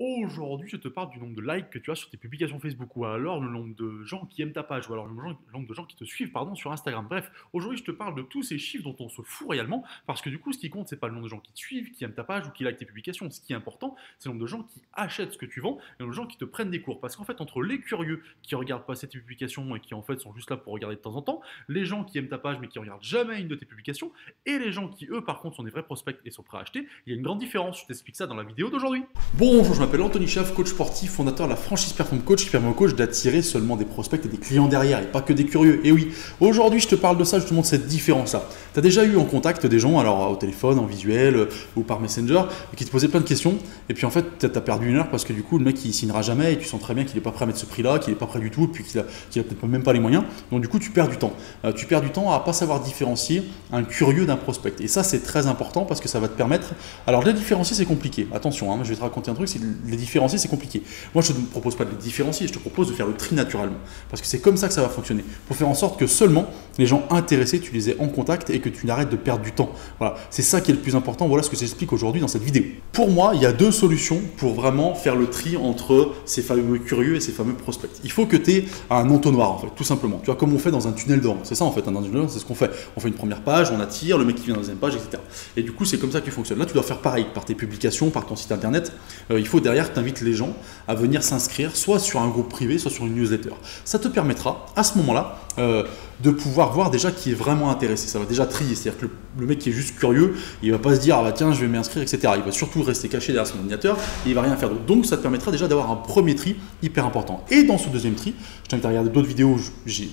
Aujourd'hui, je te parle du nombre de likes que tu as sur tes publications Facebook ou alors le nombre de gens qui aiment ta page ou alors le nombre de gens qui te suivent sur Instagram. Bref, aujourd'hui, je te parle de tous ces chiffres dont on se fout réellement parce que du coup, ce qui compte, c'est pas le nombre de gens qui te suivent, qui aiment ta page ou qui likent tes publications. Ce qui est important, c'est le nombre de gens qui achètent ce que tu vends et le nombre de gens qui te prennent des cours. Parce qu'en fait, entre les curieux qui regardent passer tes publications et qui en fait sont juste là pour regarder de temps en temps, les gens qui aiment ta page mais qui regardent jamais une de tes publications et les gens qui, eux, par contre, sont des vrais prospects et sont prêts à acheter, il y a une grande différence. Je t'explique ça dans la vidéo d'aujourd'hui. Bonjour, je m'appelle Anthony Chef, coach sportif, fondateur de la franchise Perform Coach qui permet aux coachs d'attirer seulement des prospects et des clients derrière et pas que des curieux. Et oui, aujourd'hui je te parle de ça, justement de cette différence-là. Tu as déjà eu en contact des gens, alors au téléphone, en visuel ou par Messenger, qui te posaient plein de questions et puis en fait tu as perdu une heure parce que du coup le mec il signera jamais et tu sens très bien qu'il n'est pas prêt à mettre ce prix-là, qu'il n'est pas prêt du tout et puis qu'il a peut-être même pas les moyens. Donc du coup tu perds du temps. Tu perds du temps à pas savoir différencier un curieux d'un prospect. Et ça c'est très important parce que ça va te permettre. Alors de les différencier c'est compliqué. Attention, je vais te raconter un truc, c'est les différencier c'est compliqué. Moi je ne te propose pas de les différencier, je te propose de faire le tri naturellement. Parce que c'est comme ça que ça va fonctionner. Pour faire en sorte que seulement les gens intéressés, tu les aies en contact et que tu n'arrêtes de perdre du temps. Voilà, c'est ça qui est le plus important. Voilà ce que j'explique aujourd'hui dans cette vidéo. Pour moi, il y a deux solutions pour vraiment faire le tri entre ces fameux curieux et ces fameux prospects. Il faut que tu aies un entonnoir en fait, tout simplement. Tu vois, comme on fait dans un tunnel d'or. C'est ça en fait, dans un tunnel d'or, c'est ce qu'on fait. On fait une première page, on attire, le mec qui vient dans la deuxième page, etc. Et du coup, c'est comme ça que tu fonctionnes. Là, tu dois faire pareil par tes publications, par ton site internet. Il faut derrière que tu invites les gens à venir s'inscrire soit sur un groupe privé, soit sur une newsletter. Ça te permettra à ce moment-là de pouvoir voir déjà qui est vraiment intéressé. Ça va déjà trier, c'est-à-dire que le mec qui est juste curieux, il va pas se dire ah bah tiens je vais m'inscrire, etc. Il va surtout rester caché derrière son ordinateur et il va rien faire d'autre. Donc ça te permettra déjà d'avoir un premier tri hyper important. Et dans ce deuxième tri, je t'invite à regarder d'autres vidéos où j'ai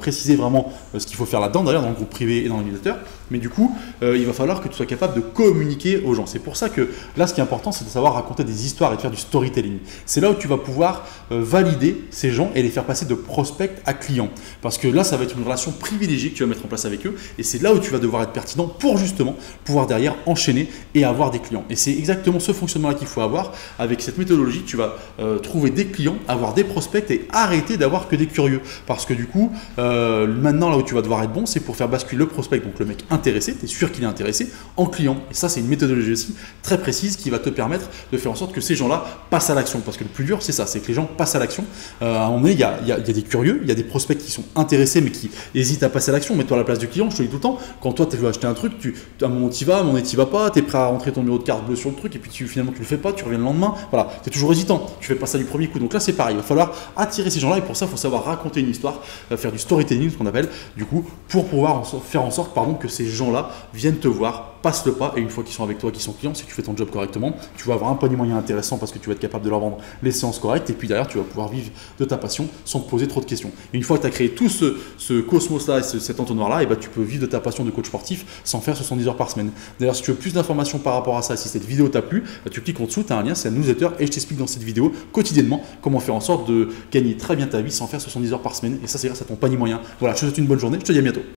préciser vraiment ce qu'il faut faire là-dedans, d'ailleurs dans le groupe privé et dans le newsletter, mais du coup il va falloir que tu sois capable de communiquer aux gens. C'est pour ça que là ce qui est important c'est de savoir raconter des histoires et de faire du storytelling. C'est là où tu vas pouvoir valider ces gens et les faire passer de prospect à client, parce que là ça va être une relation privilégiée que tu vas mettre en place avec eux et c'est là où tu vas devoir être pertinent pour justement pouvoir derrière enchaîner et avoir des clients. Et c'est exactement ce fonctionnement là qu'il faut avoir. Avec cette méthodologie tu vas trouver des clients, avoir des prospects et arrêter d'avoir que des curieux, parce que du coup maintenant là où tu vas devoir être bon c'est pour faire basculer le prospect, donc le mec intéressé, tu es sûr qu'il est intéressé, en client. Et ça c'est une méthodologie aussi très précise qui va te permettre de faire en sorte que ces gens là passent à l'action, parce que le plus dur c'est ça, c'est que les gens passent à l'action. À un moment donné il y a des curieux, il y a des prospects qui sont intéressés mais qui hésitent à passer à l'action. Mets-toi à la place du client, je te dis tout le temps, quand toi tu veux acheter un truc, à un moment tu y vas, à un moment tu y vas pas, tu es prêt à rentrer ton numéro de carte bleue sur le truc et puis finalement tu le fais pas, tu reviens le lendemain, voilà, tu es toujours hésitant, tu fais pas ça du premier coup. Donc là c'est pareil, il va falloir attirer ces gens là et pour ça il faut savoir raconter une histoire, faire du storytelling, ce qu'on appelle, du coup, pour pouvoir faire en sorte que ces gens-là viennent te voir, passent le pas, et une fois qu'ils sont avec toi, qu'ils sont clients, si tu fais ton job correctement, tu vas avoir un panier moyen intéressant parce que tu vas être capable de leur vendre les séances correctes, et puis derrière, tu vas pouvoir vivre de ta passion sans te poser trop de questions. Et une fois que tu as créé tout ce cosmos-là et cet entonnoir-là, et ben, tu peux vivre de ta passion de coach sportif sans faire 70 heures par semaine. D'ailleurs, si tu veux plus d'informations par rapport à ça, si cette vidéo t'a plu, tu cliques en dessous, tu as un lien, c'est un newsletter, et je t'explique dans cette vidéo quotidiennement comment faire en sorte de gagner très bien ta vie sans faire 70 heures par semaine, et ça c'est grâce à ton panier moyen. Voilà, je te souhaite une bonne journée, je te dis à bientôt.